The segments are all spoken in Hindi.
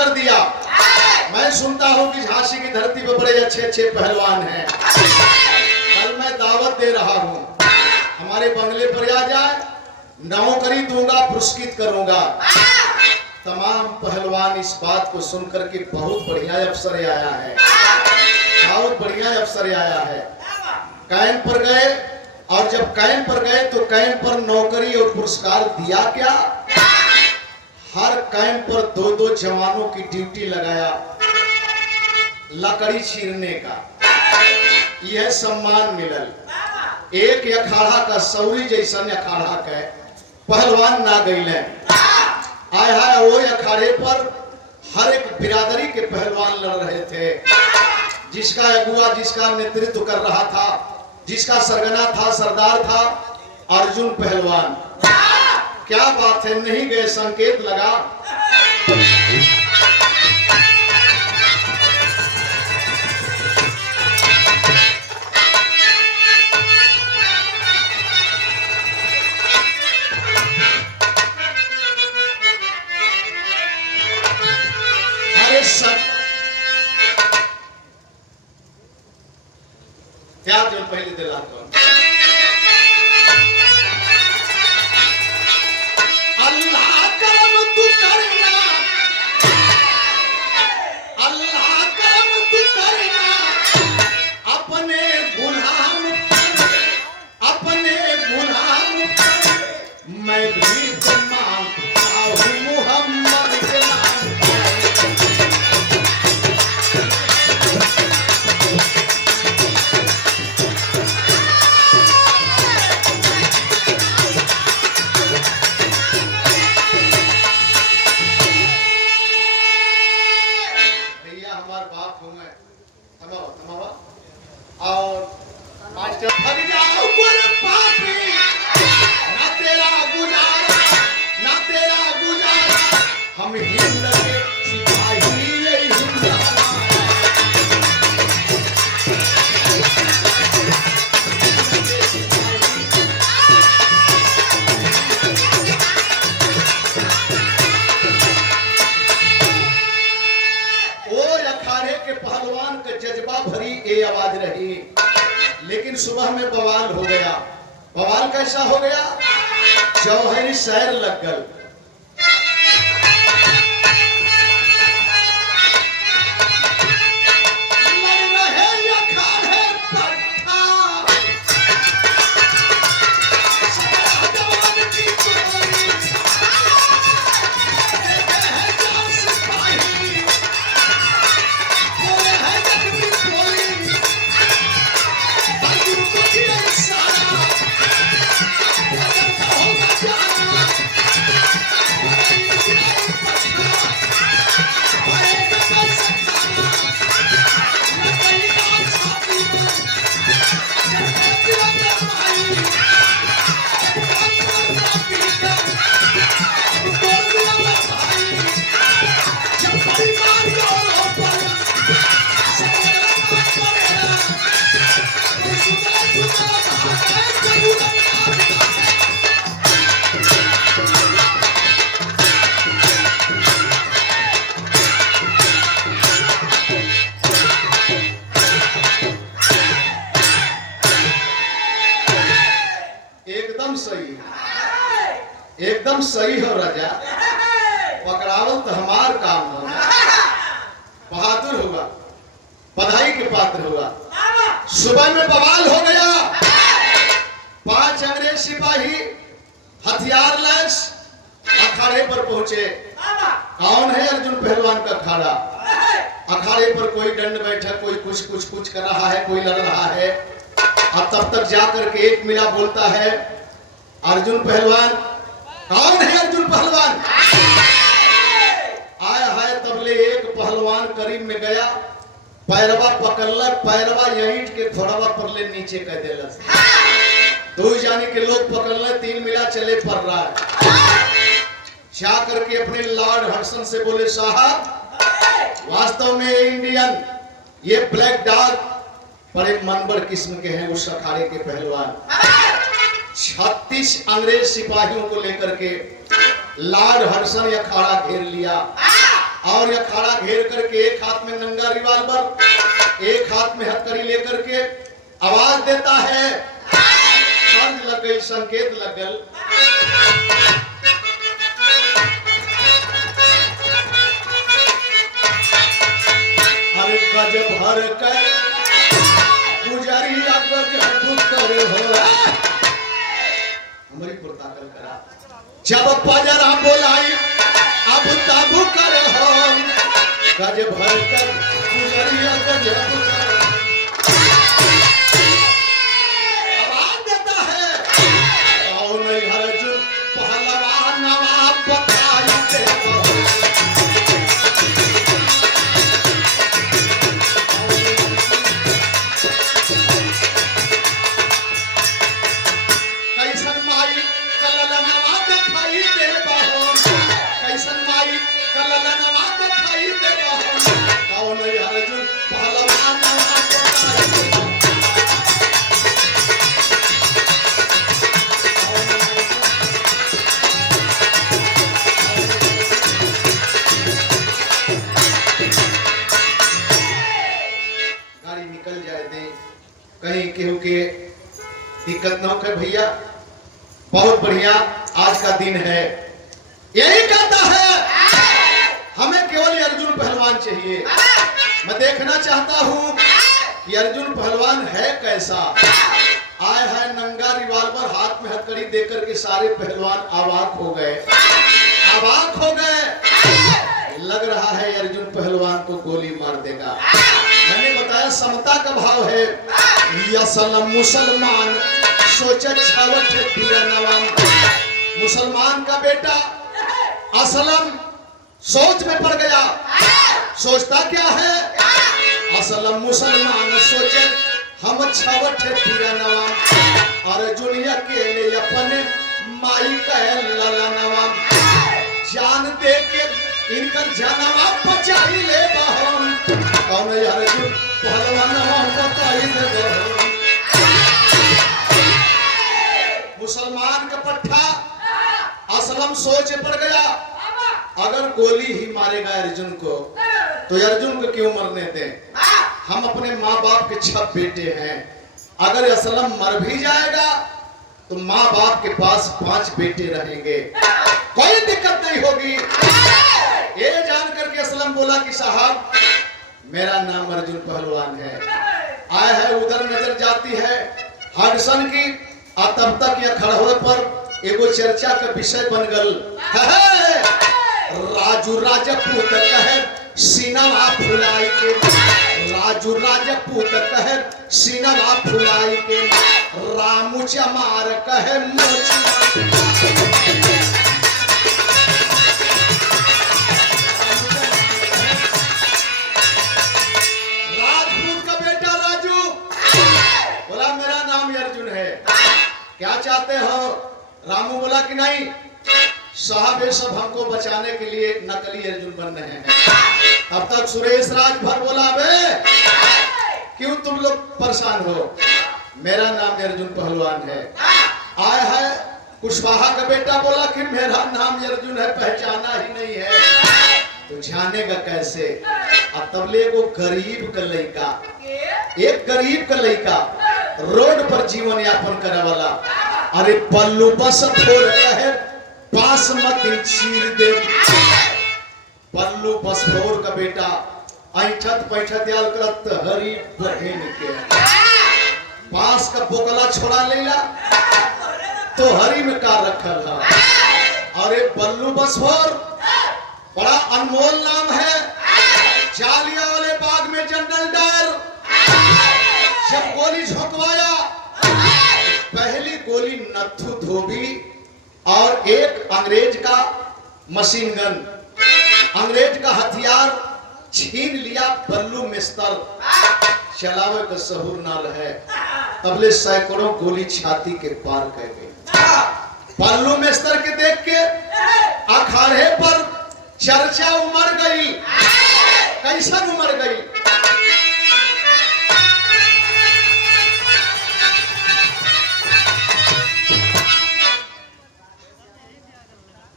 कर दिया। मैं सुनता हूँ कि झांसी की धरती पर बड़े अच्छे अच्छे पहलवान हैं। कल मैं दावत दे रहा हूँ, हमारे बंगले पर आ जाए, नौकरी दूंगा, पुरस्कृत करूंगा। तमाम पहलवान इस बात को सुनकर के बहुत बढ़िया अवसर आया है, बहुत बढ़िया अवसर आया है। कैंप पर गए, और जब कैंप पर गए तो कैंप पर नौकरी और पुरस्कार दिया क्या? हर कैंप पर 2-2 जवानों की ड्यूटी लगाया, लकड़ी चीरने का। यह सम्मान मिलल। एक अखाड़ा का सौरी जैसा अखाड़ा के पहलवान ना गईले। आय हाय, वो अखाड़े पर हर एक बिरादरी के पहलवान लड़ रहे थे। जिसका अगुआ, जिसका नेतृत्व कर रहा था, जिसका सरगना था, सरदार था अर्जुन पहलवान। क्या बात है, नहीं गए, संकेत लगा। अरे सर, क्या जो पहले दिला तो अल्लाह करम तू करना, अल्लाह करम तू करना, अपने गुलाम मैं भी तो मांगता हूँ मुहम्मद के नाम। और मास्टर हट जाओ पर पापी, ना तेरा गुजारा, हम हिंद के सिपाही यही हिंद। ओ अखाड़े के पहलवान के जज्बा भरी ये आवाज रही, लेकिन सुबह में बवाल हो गया। बवाल कैसा हो गया? जौहरी शहर लग गल। एकदम सही हो राजा, पकड़ावल तो हमार काम हो। बहादुर हुआ, बधाई के पात्र हुआ। सुबह में बवाल हो गया। 5 अंग्रेज सिपाही हथियार लैस अखाड़े पर पहुंचे। कौन है? अर्जुन पहलवान का अखाड़ा। अखाड़े पर कोई दंड बैठक, कोई कुछ कर रहा है, कोई लड़ रहा है। अब तब तक जाकर के एक मिला बोलता है, अर्जुन पहलवान। कौन है अर्जुन पहलवान? आया है तबले एक पहलवान करीब में गया, पैरवा पकड़ल, पैरवा यहीं के घोड़वा पर ले नीचे कह देलस। 2 जाने के लोग पकड़ल, 3 मिला चले पड़ रहा है। जा करके अपने लॉर्ड हडसन से बोले, साहब वास्तव में इंडियन, ये ब्लैक डॉग बड़े मनबर किस्म के हैं। उस अखाड़े के पहलवान 36 अंग्रेज सिपाहियों को लेकर के लॉर्ड हडसन अखाड़ा घेर लिया। और यह अखाड़ा घेर करके एक हाथ में नंगा रिवाल्वर, एक हाथ में हथकड़ी लेकर के आवाज देता है। संज लग गई, संकेत लग गल। अरे गज भर कर गुजरिया गजब कर हो, हमारी पुरताकल करा। जब पजरा बोलाई अब तब कर हो, गज भर कर गुजरिया गजब कर। आवाज देता है कौन अर्जुन पहलवान नवाब बताई देता। कैसन माई कललनवा दिखाई दे बहो, कैसन माई कललनवा दिखाई दे बहो, कौन अर्जुन पहलवान नवाब बताई देता। गाड़ी निकल जाए दे, कहीं केहू के दिक्कत ना हो भैया। बहुत बढ़िया आज का दिन है। यही कहता है हमें केवल अर्जुन पहलवान चाहिए। मैं देखना चाहता हूं कि अर्जुन पहलवान है कैसा। आए है नंगा रिवाल्वर हाथ में हथकड़ी देकर के सारे पहलवान अवाक हो गए, अवाक हो गए। लग रहा है अर्जुन पहलवान को गोली मार देगा। मैंने बताया समता का भाव है। यसलम मुसलमान सोचा छावट नवान, मुसलमान का बेटा असलम सोच में पड़ गया। सोचता क्या है? असलम मुसलमान सोचे हम छावट नवान, अर्जुन अकेले अपने माई का ललनवा, जान दे के इनकर जानवा बचाई ले बहन, कौन अर्जुन पहलवान बताई ले बहन। मुसलमान का पट्टा असलम सोच पड़ गया, अगर गोली ही मारेगा अर्जुन को तो अर्जुन को क्यों मरने दें। हम अपने माँ बाप के 6 बेटे हैं, अगर असलम मर भी जाएगा तो माँ बाप के पास 5 बेटे रहेंगे, कोई दिक्कत नहीं होगी। ये जानकर के असलम बोला कि साहब मेरा नाम अर्जुन पहलवान है। आया है उधर नजर जाती है हडसन की, और तब तक यह खड़े पर एगो चर्चा का विषय बन गल। राजू राजपूत कहे सीनवा फुलाई के, राजू राजपूत कहे सीनवा फुलाई के, रामू चमार कहे राजपूत का बेटा राजू बोला मेरा नाम अर्जुन है, क्या चाहते हो? रामू बोला कि नहीं साहब ये सब हमको बचाने के लिए नकली अर्जुन बन रहे हैं। तब तक सुरेश राजभर बोला बे क्यों तुम लोग परेशान हो, मेरा नाम अर्जुन पहलवान है। आया है कुशवाहा का बेटा बोला कि मेरा नाम अर्जुन है, पहचाना ही नहीं है, तो जानेगा कैसे। अब तबले को गरीब का लड़का, एक गरीब का लड़का रोड पर जीवन यापन करे वाला, अरे पल्लू बस फोड़ कहे बासमती चीर दे, पल्लू बस फोड़ का बेटा ऐठत पैठत याल करत हरी बहन के बांस का बोकला छोड़ा लेला तो हरी में का रखल है। अरे बल्लू बस फोड़ बड़ा अनमोल नाम है। जालिया वाले बाग में जनरल डायर जब गोली झोंकवाया, पहली गोली नथु धोबी और एक अंग्रेज का मशीन गन, अंग्रेज का हथियार छीन लिया। बल्लू मिस्तर चलावे का सहूर ना रहे, तबले सैकड़ों गोली छाती के पार कर गई। बल्लू मिस्तर के देख के अखाड़े पर चर्चा उमड़ गई। कैसन उमड़ गई?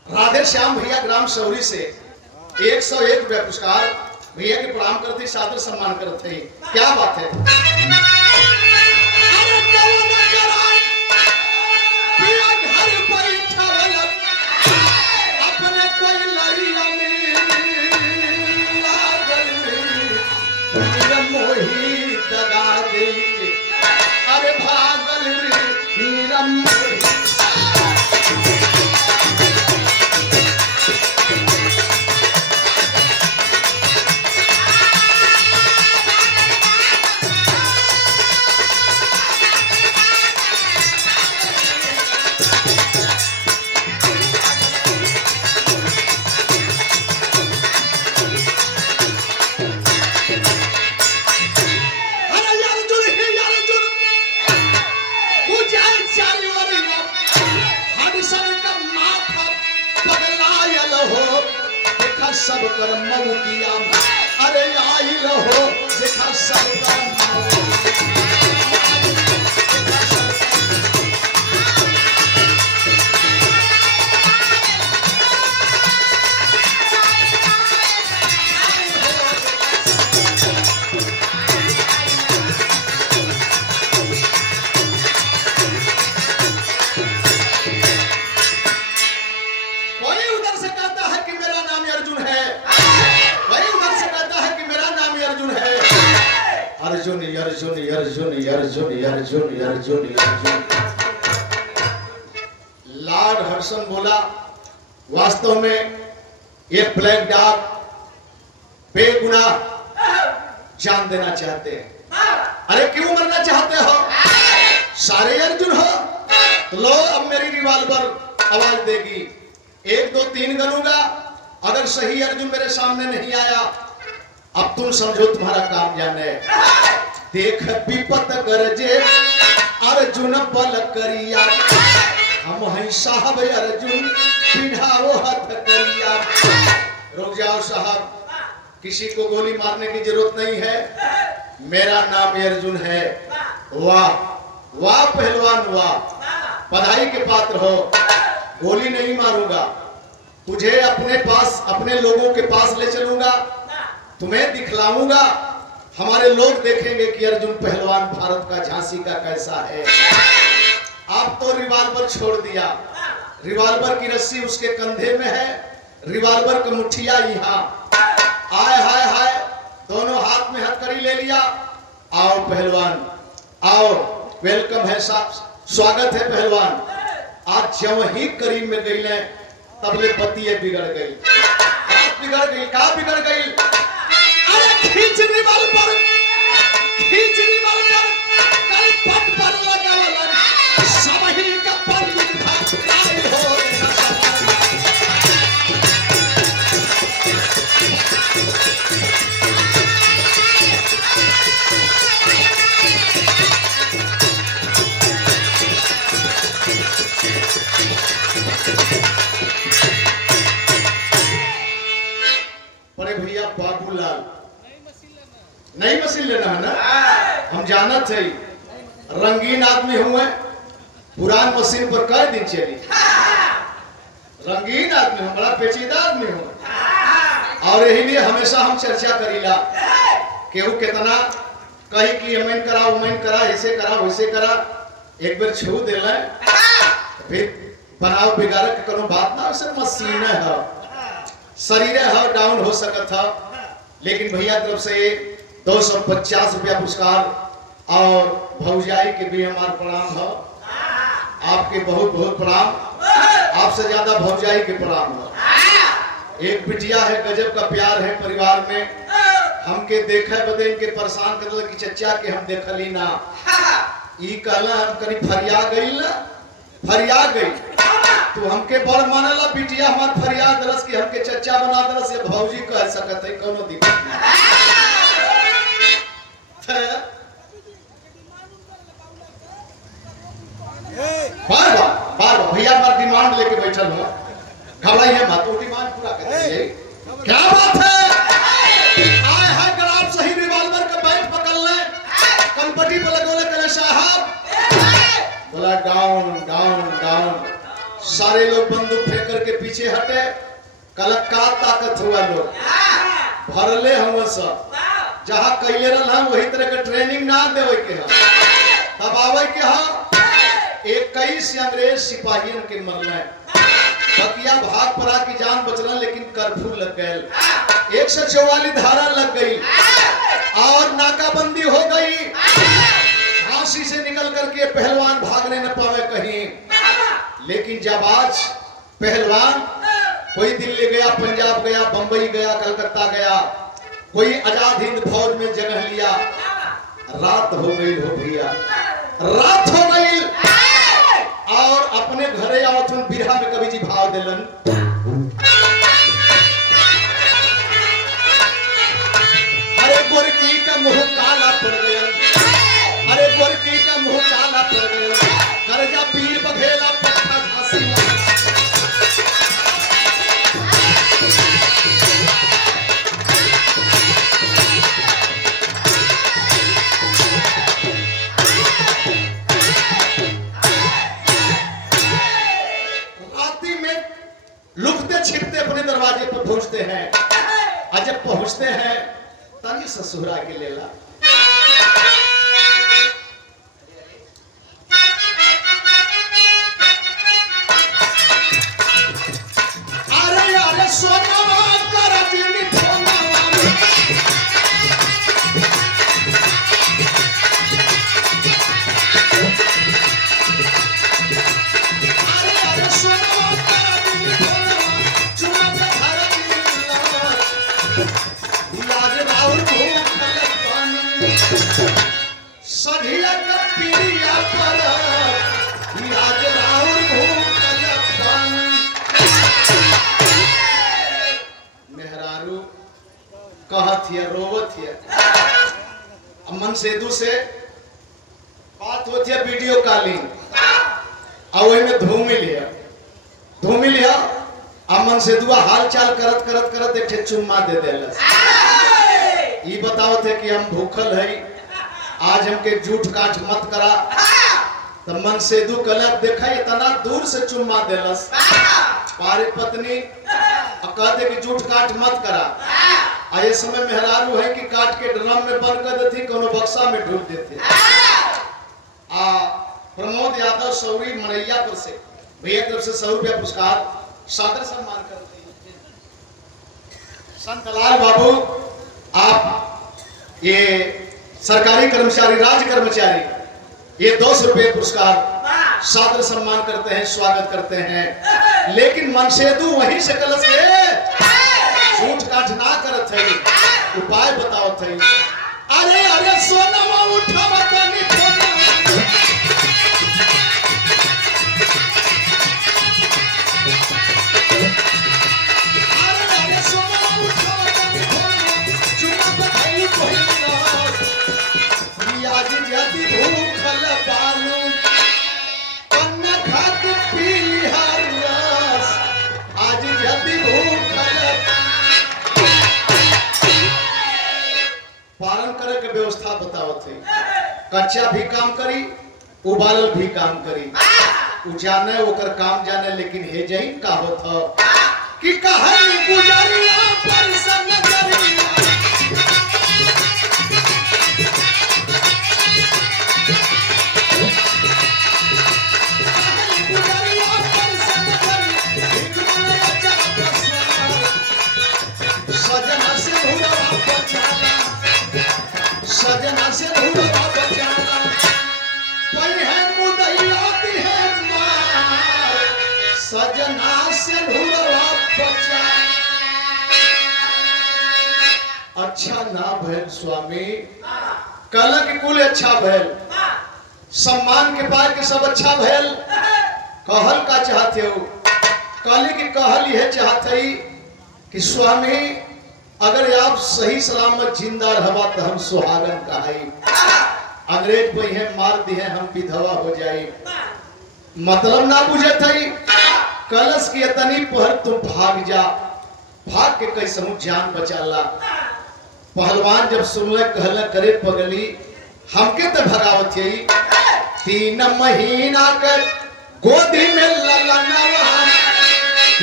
राधे श्याम भैया ग्राम शौरी से 101 रुपया पुरस्कार भैया के प्रणाम करते सादर सम्मान करते हैं। क्या बात है। अपने कोई लड़िया में मोही दगा दे अरे भागल नीरम सब कर मऊतिया अरे आई हो देखा सब कर अर्जुन अर्जुन अर्जुन अर्जुन अर्जुन अर्जुन अर्जुन। लॉर्ड हर्सन बोला वास्तव में ये ब्लैक डॉग बेगुनाह जान देना चाहते हैं। अरे क्यों मरना चाहते हो? सारे अर्जुन हो तो लो अब मेरी रिवॉल्वर आवाज देगी 1 2 3 गनूंगा। अगर सही अर्जुन मेरे सामने नहीं आया अब तुम समझो तुम्हारा काम जाने। देख विपत गरजे अर्जुन बल करिया हम हैं साहब अर्जुन पिढ़ाओ हथ करिया। रुक जाओ साहब, किसी को गोली मारने की जरूरत नहीं है। मेरा नाम अर्जुन है। वाह वाह पहलवान वाह, बधाई के पात्र हो। गोली नहीं मारूंगा, तुझे अपने पास अपने लोगों के पास ले चलूंगा, तुम्हें दिखलाऊंगा। हमारे लोग देखेंगे कि अर्जुन पहलवान भारत का झांसी का कैसा है। आप तो रिवॉल्वर छोड़ दिया, रिवॉल्वर की रस्सी उसके कंधे में है, रिवॉल्वर का मुठिया यहाँ। आय हाय हाय, दोनों हाथ में हथकड़ी ले लिया। आओ पहलवान आओ, वेलकम है साहब, स्वागत है पहलवान। आज जब ही करीब में गई ले तबले पतिये बिगड़ गई। बिगड़ गई का बिगड़ गई? खींच रिवॉल्वर कल पट पर लगा वाला सब ही का पंडित था आई हो। बड़े भैया बाबूलाल नहीं मशीन लेना है ना, हम जाना थे रंगीन आदमी हुए, पुरान मशीन पर कई दिन चली। रंगीन आदमी हूँ, बड़ा पेचीदा आदमी हूँ और यही लिए हमेशा हम चर्चा करीला केहू कितना कही कि अमैन करा उमैन करा, ऐसे करा वैसे करा। एक बार छू दे फिर बनाओ बिगाड़ के कोनो बात ना, उसे मशीन है शरीर है डाउन हो सकत है। लेकिन भैया तरफ से 250 रुपया पुरस्कार और भौजाई के भी हमारा प्रणाम है। आपके बहुत बहुत प्रणाम, आपसे ज्यादा भौजाई के प्रणाम है। एक बिटिया है, गजब का प्यार है परिवार में। हमके देखे बदे इनके परेशान कर कि चचा के हम देखली ना, ई कहला हम कनी फरिया गई ना, फरिया गई तो हमके बड़ मानला बिटिया हमार फरियाद दरस कि हमके चचा बना दरस ये भौजी कह सकत है, कोनो दिक्कत नहीं। बार बार भैया हमारा डिमांड लेके बैठल हूँ, घबराइए मत, तो डिमांड पूरा करेंगे। क्या बात है? आए है गराब सही रिवॉल्वर का बैठ पकड़ ले, कंपटी पर लगोले कले साहब बोला डाउन डाउन डाउन। सारे लोग बंदूक फेंक करके पीछे हटे। कल का ताकत हुआ लोग भरले हम सब जहाँ कैले रहा वही तरह के ट्रेनिंग ना देवे के तब आवे के 21 अंग्रेज सिपाहियन के मरल बकिया भाग पड़ा की जान बचल लेकिन कर्फ्यू लग गए 144 धारा लग गई और नाकाबंदी हो गई। झांसी से निकल करके पहलवान भागने न पावे कहीं, लेकिन जब आज पहलवान कोई दिल्ली गया, पंजाब गया, बंबई गया, कलकत्ता गया, कोई आजाद हिंद फौज में जगह लिया, रात हो गई हो भैया, रात हो गई और अपने घरे आओ तुम बिरहा में कवि जी भाव दिलन। अरे गोरकी का मुंह काला पड़ गया, अरे गोरकी का मुंह काला पड़ गया, करजा पीर बघेला पट्टा झांसी छिपते अपने दरवाजे पर पहुंचते हैं और जब पहुंचते हैं तनी ससुरा के लेला अरे अरे सोनावा कर दिनी ठोनावा अरे अरे सोनावा कर दिनी ठोनावा सधिया का पीरिया पर याद राउर भूखल बन। मेहरारू कहत हिय रोवत हिय अमन सेदू से बात होती है वीडियो कॉलिंग और वही में धूमिल हिय अमन सेदुआ हाल चाल करत करत करत एक चुम्मा दे देलस। ये बताओ थे कि हम भूखल है, आज हमके झूठ काट मत करा। तो मन सेदू कलक देखा इतना दूर से चुम्मा देलस पारे पत्नी कहते कि झूठ काट मत करा। ये समय मेहरारू है कि काट के ड्रम में बंद कर देती, कोनो बक्सा में ढूंढ देते। प्रमोद यादव सौरी मरैयापुर से भैया तरफ से 100 रुपया पुरस्कार सादर सम्मान करते हैं। संतलाल बाबू आप ये सरकारी कर्मचारी, राज्य कर्मचारी, ये 200 रुपये पुरस्कार सादर सम्मान करते हैं, स्वागत करते हैं। लेकिन मनसेदू वहीं से कलश के झूठ काट ना करत है, उपाय बताओ थे। अरे अरे सोनमा उठा बतानी पालन करे के व्यवस्था बताओ थे। कच्चा भी काम करी, उबालल भी काम करी, जाने ओकर काम जाने, लेकिन हे जई का होत कि कहली गुजरिया पर सब नजरिया सजना से भूलवा बचाना, सजना से भूलवा बचाना, पर है मुदैया दी है मार, सजना से भूलवा बचाना। अच्छा ना भैल स्वामी, कल की कुल अच्छा भैल, सम्मान के पार के सब अच्छा भैल। कहल का चाहते हो, कहली की कहल यह चाहते कि स्वामी अगर आप सही सलामत जिंदा रहबा तो हम सुहागन कहाई, अंग्रेज बहे मार दिए हम विधवा हो जाई। मतलब ना बुझे थई, कलश की तनी पर तुम भाग जा, भाग के कैसहू जान बचाला। पहलवान जब सुनल कहल करे पगली हमके तो भगावत है। 3 महीना कर गोदी में ललनवा,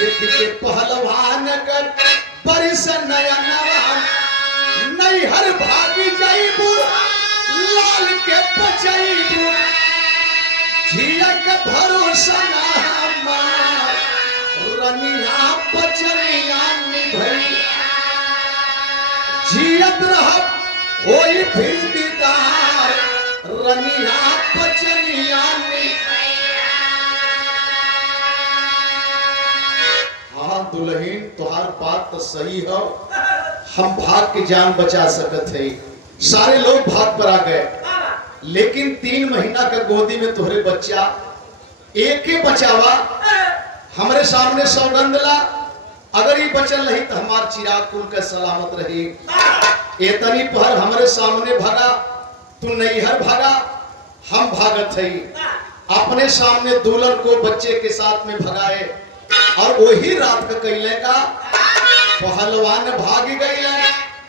देख के पहलवान कर बरिस नया नवा नैहर भागी जाइबू लाल के पचैबू झिया के भरोसा ना हमार रनिया पचनिया निभई जियत रहब होई फिर दीदार रनिया पचनिया निभई। हाँ दुल्हन तुहार बात तो सही हो, हम भाग की जान बचा सकत है। सारे लोग भाग पर आ गए, लेकिन 3 महीना का गोदी में तोहरे बच्चा एक ही बचावा हमारे सामने सौगंध ला, अगर ये बचल नहीं तो हमार चिराग कुल का सलामत रही। एतनी पर हमारे सामने भागा, तू नैहर भागा, हम भागत है। अपने सामने दुल्हन को बच्चे के साथ में भगाए और वही रात का कैले का पहलवान भाग गई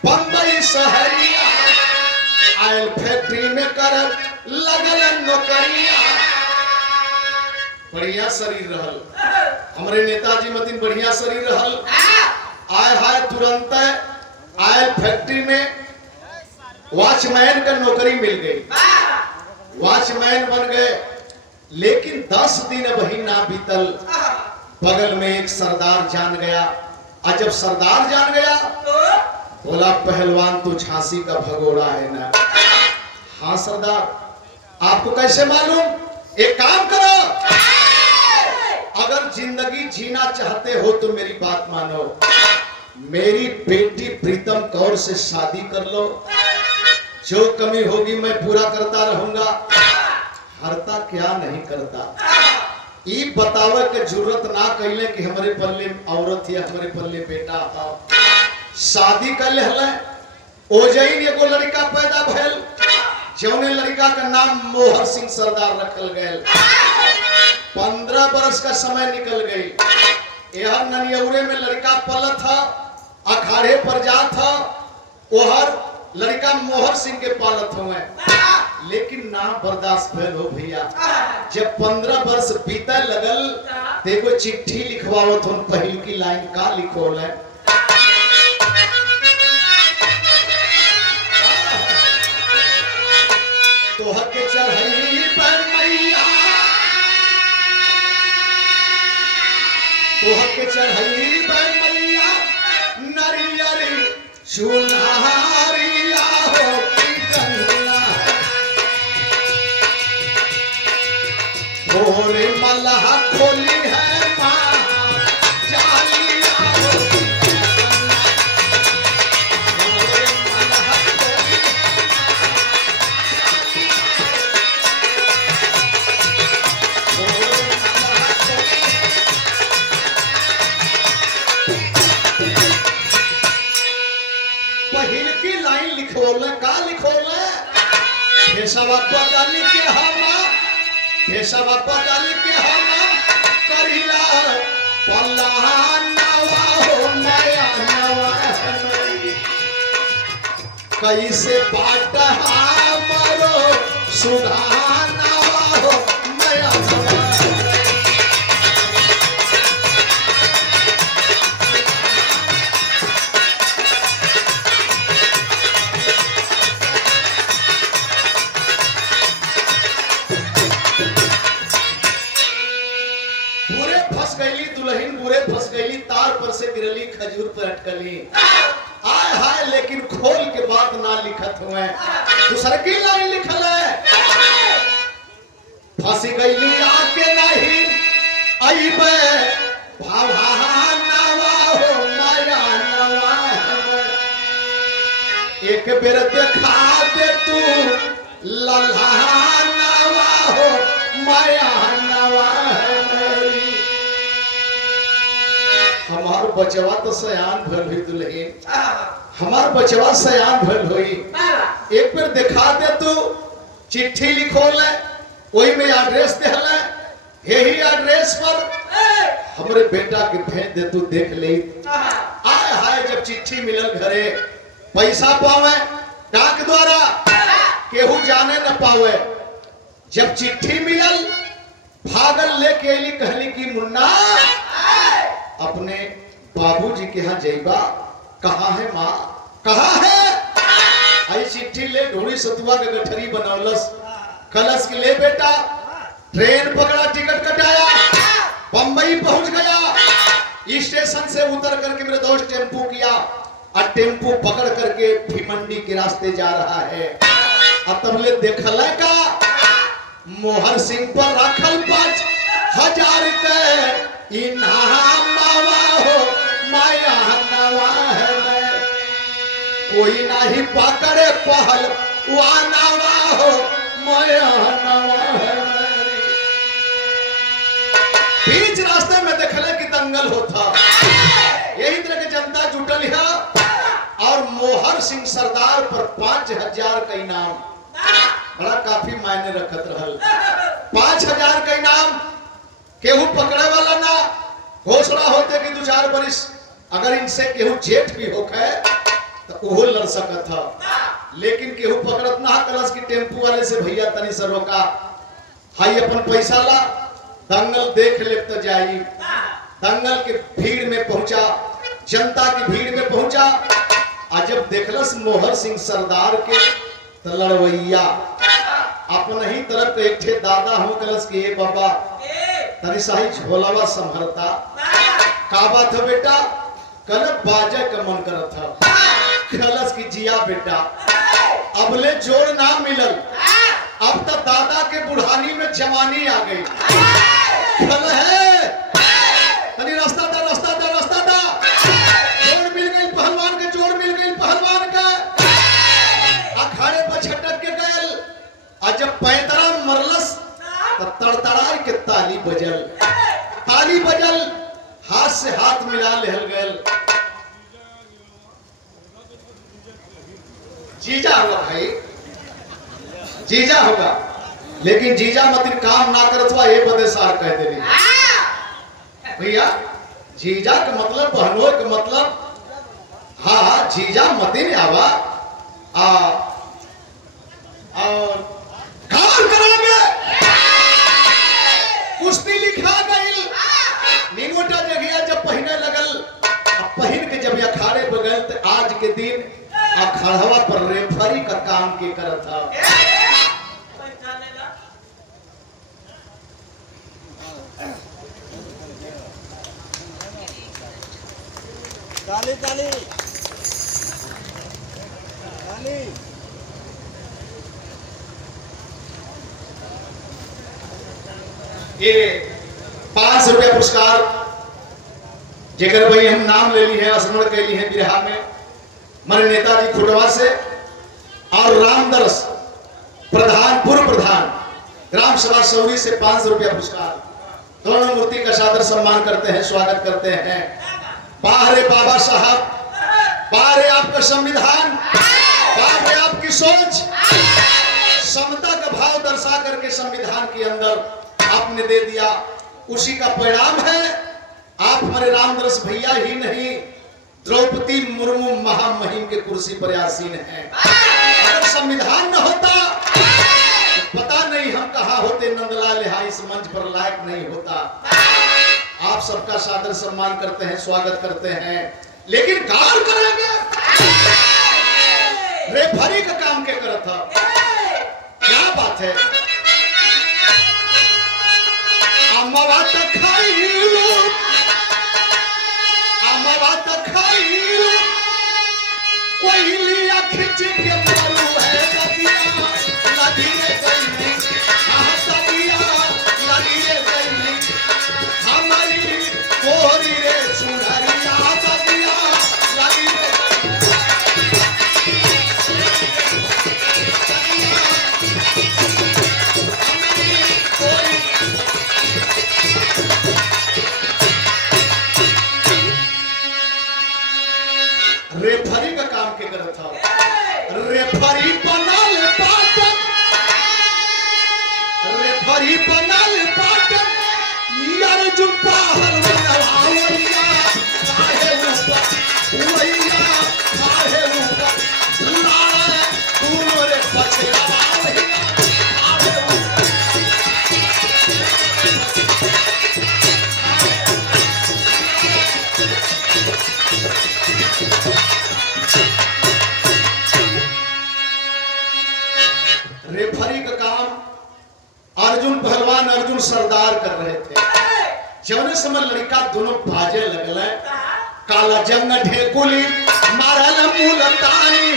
बंबई शहरिया आयल फैक्ट्री में कर लगल नौकरिया। बढ़िया शरीर रहल हमारे नेताजी मतीन, बढ़िया शरीर रहल। आए हाय तुरंत आयल फैक्ट्री में वॉचमैन का नौकरी मिल गई, वॉचमैन बन गए। लेकिन 10 दिन वही ना बीतल, बगल में एक सरदार जान गया। और जब सरदार जान गया बोला पहलवान तू झांसी का भगोड़ा है ना। हाँ सरदार, आपको कैसे मालूम? एक काम करो, अगर जिंदगी जीना चाहते हो तो मेरी बात मानो, मेरी बेटी प्रीतम कौर से शादी कर लो, जो कमी होगी मैं पूरा करता रहूंगा। हरता क्या नहीं करता, ये बतावे के जरूरत ना कहले कि हमारे पल्ले औरत या हमारे पल्ले बेटा है। शादी कर ले ओजैन एगो लड़का पैदा भैल, जौने लड़का का नाम मोहर सिंह सरदार रखल गए। 15 बरस का समय निकल गई। यह ननियौरे में लड़का पलत था, अखाड़े पर जात था, ओहर लड़का मोहर सिंह के पालत हुए। लेकिन ना बर्दाश्त भेल हो भैया। जब 15 वर्ष बीते लगल देखो चिट्ठी लिखवावत हो, पहल की लाइन का लिखोल है, तोहर के चढ़ई पर मैया, तोहर के चढ़ई पर मैया नरियरी सुनारिया हो की कन्या भोरे मल्लाह खोली है माँ जालिया हो की कन्या, भोरे मल्लाह खोली पहिल की लाइन लिखोल का लिखोल पेशवा बदल के हम पेशवा बदल के हम करिला पल्ला नवा हो नया नवा कैसे बाट हमरो सुधानवा हो नया नवा। दुल्हन बुरे फंस गई, तार पर से गिरली खजूर पर अटकली। आय हाय, लेकिन खोल के बात ना लिखत हुए, दूसर की लाइन लिखल है, फंस गई आके नहीं अइबे भावानवा हो माया नवा, एक बेर देखा दे तू लल्हानवा हो माया नवा। हमार बचवा तो सयान भल हुई दुल्हन, हमार बचवा सयान भल हुई, एक बार दिखा दे तू, चिट्ठी लिखो ले, वही में एड्रेस दे ले, यही एड्रेस पर हमारे बेटा के भेज दे तू, देख ले। आय हाय, जब चिट्ठी मिलल घरे, पैसा पावे डाक द्वारा, केहू जाने न पावे। जब चिट्ठी मिलल, भागल लेके अली, कहली कि मुन्ना अपने बाबूजी के यहाँ जइबा, कहाँ है माँ, कहाँ है? आई चिट्ठी ले ढोड़ी सतुआ के गठरी बनौलस, कलश के ले बेटा, ट्रेन पकड़ा, टिकट कटाया, बंबई पहुंच गया, स्टेशन से उतर करके मेरे दोस्त टेम्पू किया और टेम्पू पकड़ करके भिमंडी के रास्ते जा रहा है। अब तबले देखल का मोहर सिंह पर रखल 5,000 के इनाम मावा हो माया नवा है, कोई नहीं पकड़े पहल वानावा हो माया नवा है। बीच रास्ते में देखले कि दंगल होता, यही तरह की जनता जुटल है और मोहर सिंह सरदार पर 5,000 का इनाम, बड़ा काफी मायने रखत रहल। 5,000 का इनाम केहू पकड़े वाला ना, घोषणा होते कि 2-4 बरिस अगर इनसे केहू जेठ भी होके तो ओहो लड़ सकत था, लेकिन केहू पकड़त ना। कलश की टेम्पू वाले से भैया तनी सर रोका, हाई अपन पैसा ला, दंगल देख ले तो जाई। दंगल के भीड़ में पहुंचा, जनता की भीड़ में पहुंचा, आज जब देखलस मोहर सिंह सरदार के तो लड़वैया अपन ही तरफ एक ठे दादा हूं कलश के, ए बाबा तनी साही झोलावा संभरता, का बात है बेटा? कल बाजा का मन करत था। कलश की जिया बेटा, अबले जोड़ ना मिलल, अब तक दादा के बुढ़ानी में जवानी आ गई। कल है तनी रास्ता दा, रास्ता दा, रास्ता दा, जोड़ मिल गई पहलवान के, जोड़ मिल गई पहलवान का। अखाड़े पर छटक के गयल, आज जब पैतरा मरलस तो तड़तड़ाई के ताली बजल, ताली बजल, हाथ से हाथ मिला लेहल गयल। जीजा होगा भाई, जीजा होगा, लेकिन जीजा मतिन काम ना करत हुआ ये बदे सार कह दे भैया। जीजा का मतलब बहनों का मतलब, हाँ जीजा मतिन आवा और काम करांगे। कुश्ती लिखा गई, निमोटा जगह जब पहने लगल, पहन के जब अखाड़े बगल तो आज के दिन अखाड़वा पर रेफरी का काम के करत था। ताली ताली ताली। ये 500 रुपया पुरस्कार जेकर भाई हम नाम ले ली है, स्मरण कर ली है बिरहा में माने नेताजी खुटवा से और रामदरस प्रधान, पूर्व प्रधान ग्राम सभा सौरी से 500 रुपया पुरस्कार। दोनों मूर्ति का सादर सम्मान करते हैं, स्वागत करते हैं। बाहरे बाबा साहब, बाहरे आपका संविधान, बाहरे आपकी सोच, समता का भाव दर्शा करके संविधान के अंदर आपने दे दिया, उसी का परिणाम है आप हमारे रामदरस भैया ही नहीं, द्रौपदी मुर्मू महामहिम के कुर्सी पर आसीन हैं। अगर संविधान न होता तो पता नहीं हम कहाँ होते, नंदलाल यहाँ इस मंच पर लायक नहीं होता। आप सबका सादर सम्मान करते हैं, स्वागत करते हैं, लेकिन कार करेंगे रेफरी का काम क्या करा था? क्या बात है? अम्मा तक खाई कोई लिया खिंच के मारू है नदिया, नदी रे गई, हाँ सदिया नदी रे गई, हमारी कोरी रे सुनरिया सदिया नदी रे रेफरी का काम के करत था। रेफरी बना ले पाटन, रेफरी बना ले पाटन, यार जुब्बा हलवा हलवा काहे ऊपर वैया काहे ऊपर लाड़ा तू रे पछड़ा सरदार कर रहे थे। जौने समय लड़का दोनों बाजे लगल, काला जंग ढेकुली मारल मुलतानी,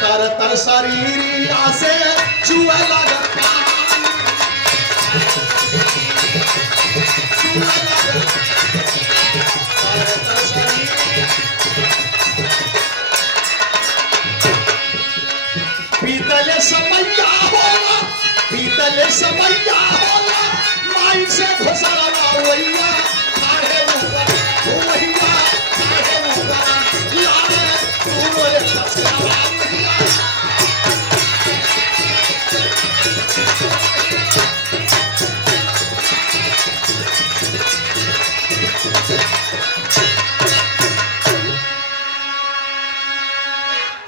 तर तर शरीरिया से चुए लगल पानी, चुए लगल, तर तर शरीरिया। पीतले समैया होला, पीतले समैया होला, माई से घुसरवा वैया, काहे ऊपर वैया, काहे ऊपर लागे पूरो एक घुसरवा वैया।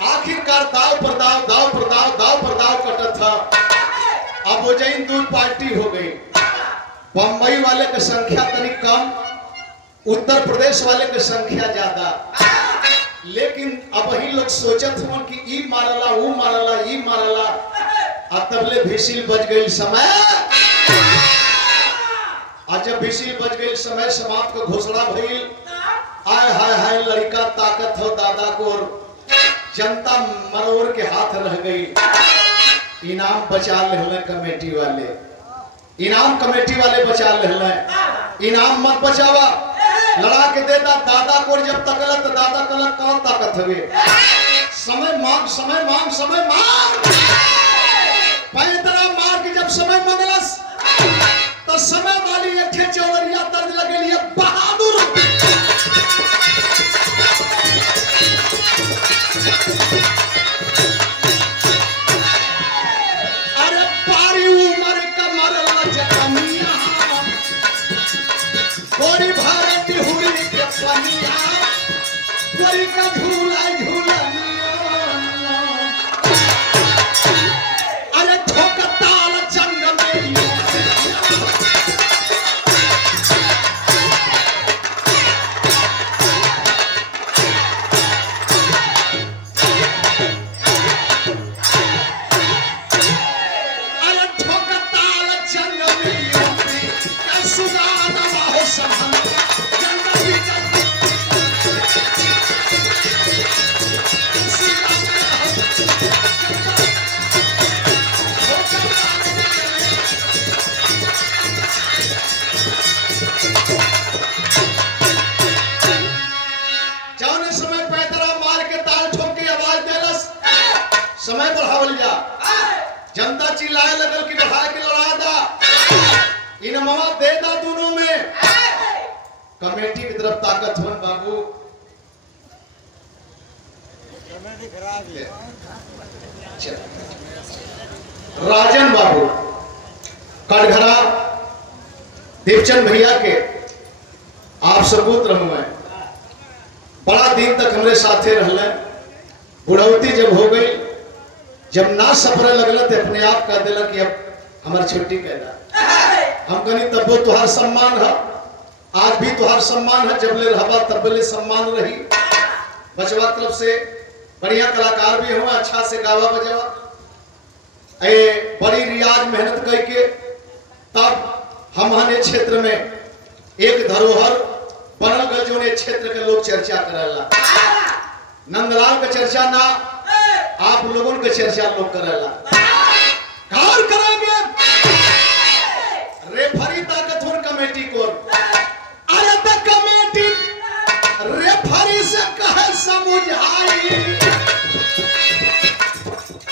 आखिरकार दाव पर दाव, दाव पर दाव, दाव पर दाव कटत था। अब हो जाइन दो पार्टी हो गई। बम्बई वाले की संख्या तनी कम, उत्तर प्रदेश वाले की संख्या ज्यादा, लेकिन अब ही लोग सोचत हूं कि ई मारला, वो मारला, ई मारला। अब तबले भिसिल बज गई समय, आज जब भिसिल बज गई समय समाप्त को घोषणा भइल। आय हाय हाय लड़का ताकत हो दादा को, जनता मरोड़ के हाथ रह गई। इनाम बचा ले कमेटी वाले, इनाम कमेटी वाले बचा ले। इनाम मत बचावा, लड़ा के देता दादा को। जब तकलत दादा कलत कौन ताकत हवे, समय मांग, समय मांग, समय मांग। पैतरा मार के जब समय मंगलस तो समय वाली एक ठे चौरिया दर्द लगे लिए बहादुर। अरे पारी उमर का मरला जकमिया, कोरी भारत हुरी के पनिया, कोरी का झूला झूलनिया। अरे ठोकताल जंग में समय बढ़ावल जा। जनता चिल्लाए लगल कि बढ़ा के लड़ा दा, इनमवा दे दा दोनों में। कमेटी की तरफ ताकत हो बाबू, कमेटी खराब है। राजन बाबू कटघरा देवचंद भैया के आप सबूत रहुए, बड़ा दिन तक हमरे साथे रहले। बुढ़ौती जब हो गई, जब ना सफर लगल तो अपने आप कह दिला कि अब हमारी छुट्टी कहना। हम कहनी तब वो तुहार सम्मान है, आज भी तुहार सम्मान है, जब ले रहबा तब ले सम्मान रही। बचवा तरफ से बढ़िया कलाकार भी हुआ, अच्छा से गावा बजावा, बड़ी रियाज मेहनत करके तब हमारे क्षेत्र में एक धरोहर बनल गल, जो क्षेत्र के लोग चर्चा करेला। नंदलाल का चर्चा ना, आप लोगों का चर्चा लोग करेला। कार करेंगे रेफरी ताकत हो कमेटी को। अरे तो कमेटी रेफरी से कहे समझाई,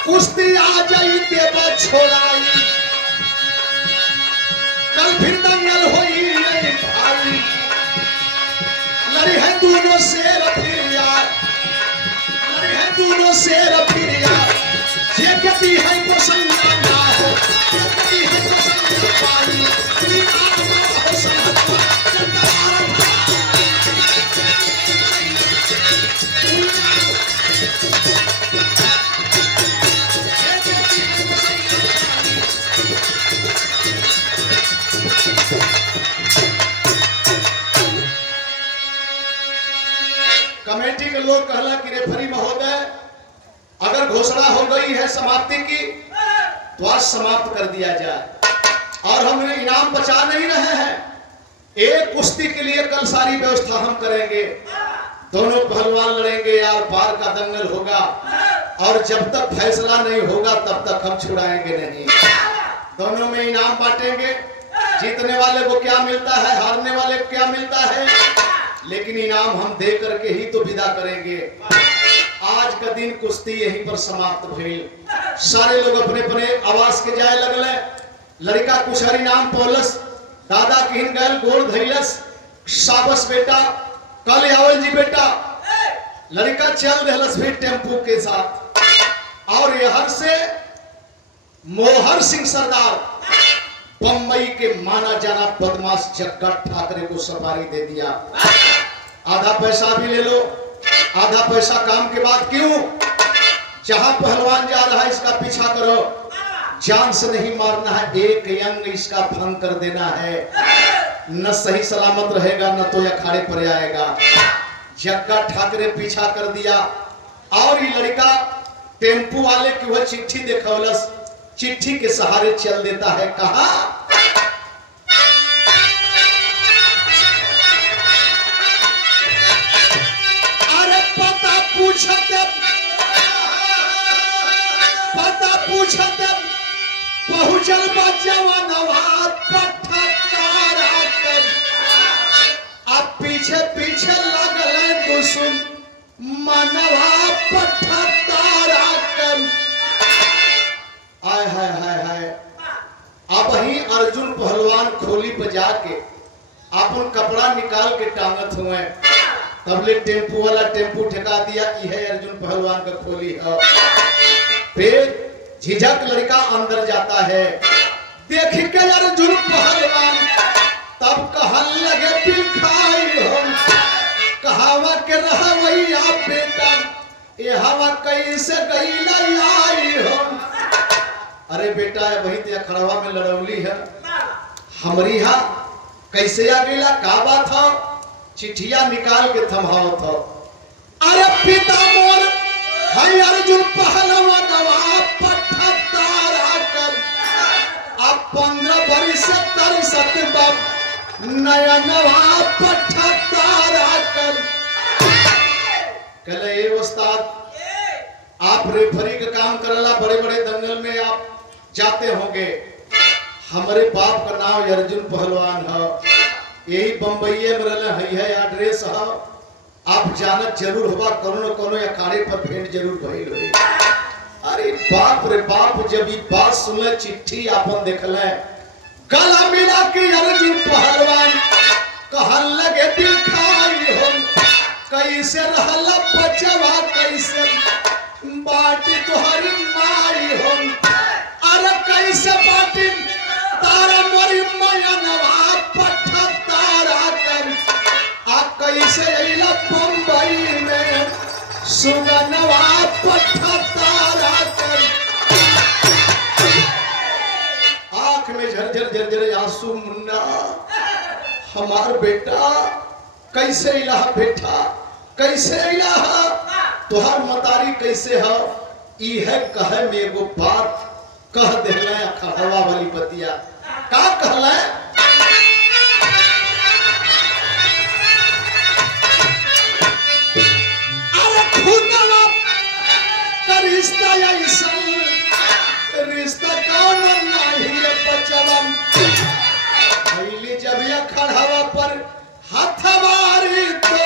कुश्ती आ जाई देवा छोड़ाई, कल फिर दंगल होई नहीं भाई, लड़ी है दोनों शेर फिर यार, लड़ी है दोनों शेर फिर यार। ये कहती है को संज्ञा ना हो, ये कहती है को संज्ञा पाई, तेरी आत्मा हो संहतवा कमेटी के लोग कहला कि रेफरी महोदय, अगर घोषणा हो गई है समाप्ति की तो आज समाप्त कर दिया जाए। और हम इनाम बचा नहीं रहे हैं। एक कुश्ती के लिए कल सारी व्यवस्था हम करेंगे, दोनों पहलवान लड़ेंगे, यार पार का दंगल होगा और जब तक फैसला नहीं होगा तब तक हम छुड़ाएंगे नहीं। दोनों में इनाम बांटेंगे, जीतने वाले को क्या मिलता है, हारने वाले को क्या मिलता है, लेकिन इनाम हम दे करके ही तो विदा करेंगे। आज का दिन कुश्ती यहीं पर समाप्त हुई। सारे लोग अपने अपने आवास के जाए लगले। लड़का कुशहरी नाम पौलस, दादा किन गल गोड़ धैलस, शाबस बेटा, कल आवल जी बेटा। लड़का चल रहलस फिर टेम्पू के साथ, और यहर से मोहर सिंह सरदार बम्बई के माना जाना बदमाश जग्गा ठाकरे को सवारी दे दिया। आधा पैसा भी ले लो, आधा पैसा काम के बाद क्यों? जहां पहलवान जा रहा है इसका पीछा करो, जान से नहीं मारना है, एक यंग इसका भंग कर देना है, न सही सलामत रहेगा न तो अखाड़े पर आएगा। जग्गा ठाकरे पीछा कर दिया और ये लड़का टेम्पू वाले की वह चिट्ठी देखौलस, चिट्ठी के सहारे चल देता है। कहा अरे पता पूछत पहुंचल बजवनवा पठतारा कर, अब पीछे पीछे लगल दुश्मन मनवा पठतारा कर। हाय हाय हाय हाय। अब ही अर्जुन पहलवान खोली पर जाके अपन कपड़ा निकाल के टांगत हुए, तबले टेम्पू वाला टेम्पू ठेका दिया, यह अर्जुन पहलवान का खोली है। फिर झिझक लड़का अंदर जाता है, देख के अर्जुन पहलवान तब कहन लगे बिलखाई हम, कहावा के रहवैया बेटा ये हवा कैसे गईला आई हम। अरे बेटा वही तो खड़वा में लड़ौली है, हमारी यहाँ कैसे आ गईला, का बात हो? चिट्ठिया निकाल के थमाओ था। अरे पिता मोर है अर्जुन पहलवानवा पठतारा कर, अब 15 वर्ष से तरसत बाप नयनवा पठतारा कर। कहले ए उस्ताद, आप रेफरी का काम करला, बड़े बड़े दंगल में आप जाते होंगे, हमारे बाप का नाम अर्जुन पहलवान है, यही बम्बई में रहले है एड्रेस है, आप जानत जरूर होगा, कोनो न कोनो अखाड़े पर भेंट जरूर भइल होई। अरे बाप रे बाप, जब ये बात सुनले चिट्ठी आपन देखले, गला मिला के अर्जुन पहलवान कहन लगे बिलखाई हम, कैसे रहला बचवा कैसे बाटी तुहरी माई हम। अरे कैसे बाटी तारा मोरी मयनवा पठतारा कर, आ कैसे अइला बम्बई में सुगनवा पठतारा कर। आंख में झरझर झरझर आंसू, मुन्ना हमार बेटा कैसे अइला बेटा, कैसे अइला तुहार मतारी कैसे है? ई है कहे में एगो बात कह देले खड़वा वाली बतिया। का कहले? अरे खुदवा का रिश्ता ऐसन, रिश्ता कौन नहीं रे बचवन, पहले जब ये खड़वा पर हथवारी तो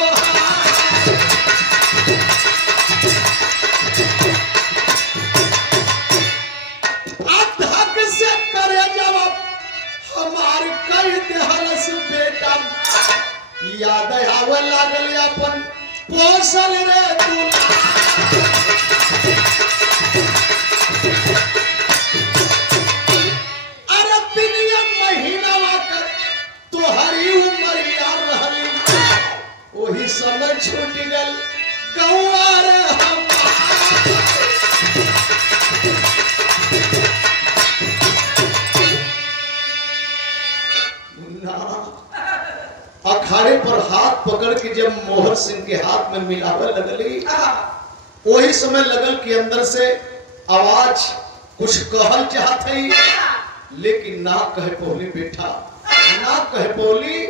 हमार कई देहलस बेटा, याद आवे लागल अपन पोसल रे दूल्हा। अरे 3 महीना का तोहरी उमरिया रहली, वही समय छूट गल गौआ रे हमार। अखाड़े पर हाथ पकड़ के जब मोहर सिंह के हाथ में मिलावे लगली, वही समय लगल कि अंदर से आवाज कुछ कहल चाहत है, लेकिन ना कहे पोली बेटा, ना कहे पोली।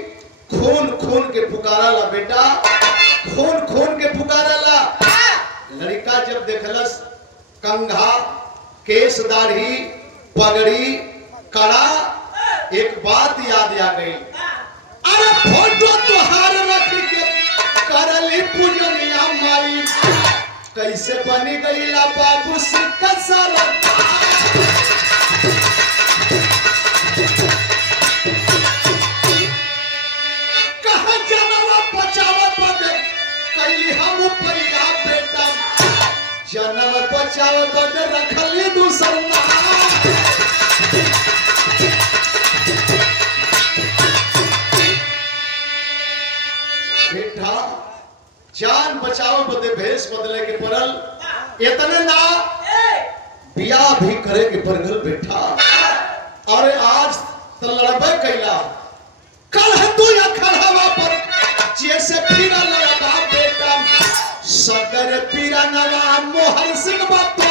खून खून के पुकारा ला बेटा, खून खून के पुकारा ला। लड़का जब देखलस कंघा, केस, दाढ़ी, पगड़ी, कड़ा, एक बात याद आ गई। अरे फोटो तुहार रख के करली पूजनिया माई, कैसे बनी गईला बाबू सिक्का सारा। कहा जनवा बचावा बदे कैली हम पैया बेटा, जनम बचावा बदे रखली दूसर ना। बेटा जान बचाओ बदे भेष बदले के परल, इतने ना बियाह भी करे के परगल बेटा। अरे आज तो लड़बे कैला, कल है तू या खड़ावा पर जैसे फिरा लड़बा बेटा। सगर पीरा नवा मोहन सिंह बापा,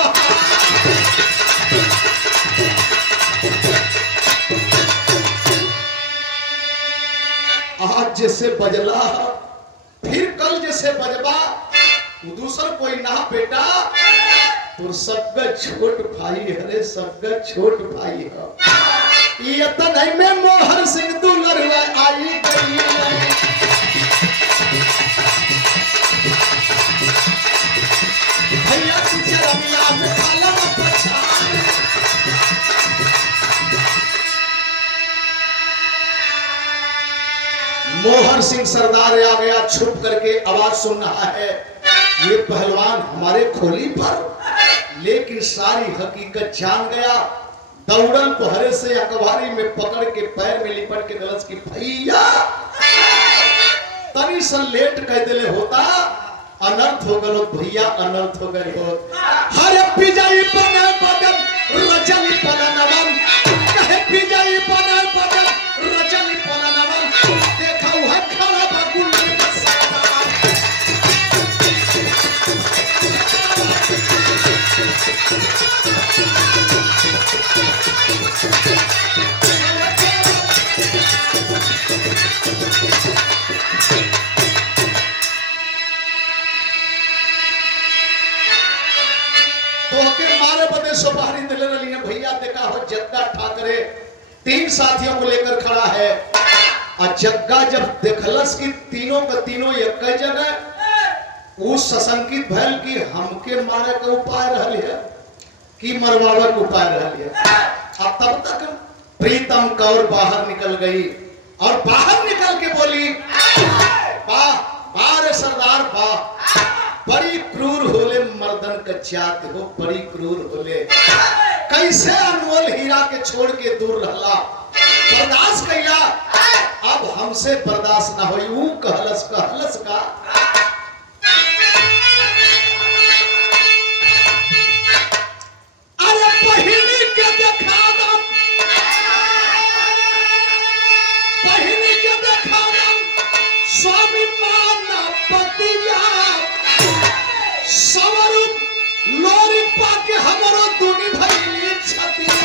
आज जैसे बजला फिर कल जैसे बजबा, दूसर कोई ना बेटा। तो सबका छोट भाई हरे, सबका छोट भाई है। ये तो नहीं में मोहन सिंह दुलरवा आई गई है। भैया तुझे रमिया में खाला पछा। मोहन सिंह सरदार आ गया, छुप करके आवाज सुन रहा है। ये पहलवान हमारे खोली पर, लेकिन सारी हकीकत जान गया। दौड़ल पहरे से अखबारी में पकड़ के पैर में लिपट के गलस की भैया तनी सा लेट कह दिले होता, अनर्थ हो गलो भैया, अनर्थ हो गए हो। हरे पिजाई बने बदन रजनी पलनवन, कहे पिजाई बने बदन रजनी पलनवन। देखा है खड़ा बगुल में मारे बदे सुपारी दिले रही है भैया। देखा हो जग्गा ठाकरे 3 साथियों को लेकर खड़ा है, और जग्गा जब देखलस कि तीनों का तीनों एक जगह, उस सशंकित भैल की हमके मारे का उपाय रहल है कि मरवावे का उपाय रहल है। अब तब तक प्रीतम कौर बाहर निकल गई और बाहर निकल के बोली, वाह वाह रे सरदार वाह, बड़ी क्रूर होले मर्दन का जात हो, बड़ी क्रूर होले। कैसे अनमोल हीरा के छोड़ के दूर रहला, बर्दाश्त कैला, अब हमसे बर्दाश्त ना होई। ऊ कहलस का अरे पहिनी के देखा दम, पहिनी के देखा दम स्वामी माना पतिया, सवरूप लोरी पाके हमरो दुनी भइली छतिया।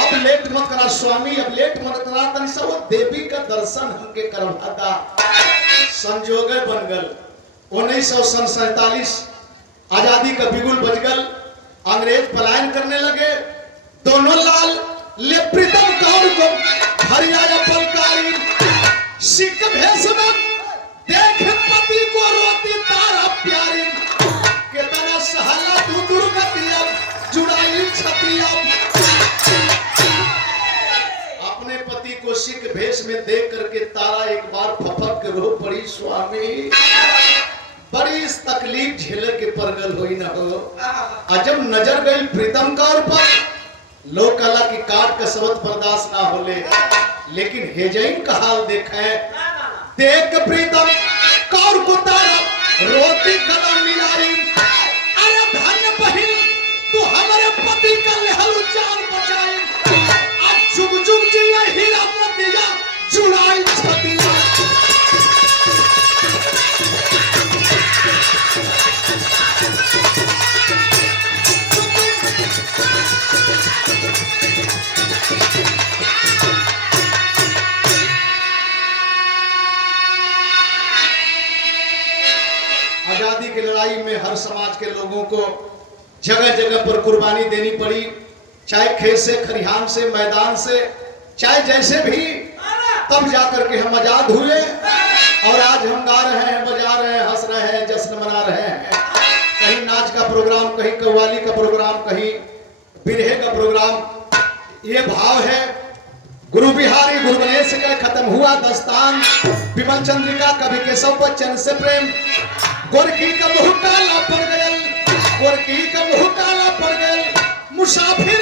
अब लेट मत करा स्वामी, अब लेट मत करा, तनी सा वो देवी का दर्शन हमके करवाता। संजोग बनगल 1947 आजादी का बिगुल बजगल, अंग्रेज पलायन करने लगे। दोनों लाल ले प्रीतम कौर को हरियाणा पलकारी, सिख भेष में देख पति को रोती तारा प्यारी। कितना सहला तू दुर्गति, अब जुड़ाई छतिया। अपने पति को सिख भेष में देख करके तारा एक बार फपक के रो पड़ी स्वामी। बड़ी तकलीफ झेले के परगल हुई न हो। जब नजर गई प्रीतम कौर पर, लोग कला की काट का सबत बर्दाश्त ना होले, लेकिन हेजैन का हाल देखे। देख प्रीतम कौर को तारा रोती कदम मिलाई। अरे धन्य बहिन तू हमारे पति का की लड़ाई में हर समाज के लोगों को जगह जगह पर कुर्बानी देनी पड़ी, चाहे खेत से, खरिहान से, मैदान से, चाहे जैसे भी, तब जाकर के हम आजाद हुए। और आज हम गा रहे हैं, बजा रहे हैं, हंस रहे हैं, जश्न मना रहे हैं। कहीं नाच का प्रोग्राम, कहीं कव्वाली का प्रोग्राम, कहीं बिरहे का प्रोग्राम। ये भाव है गुरु बिहारी गुरु गणेश का खत्म हुआ दस्तान। विमल चंद्रिका कवि केशव बच्चन से प्रेम। गोरकी का मुँह काला पड़ गयल, गोरकी का मुँह काला पड़ गयल, मुसाफिर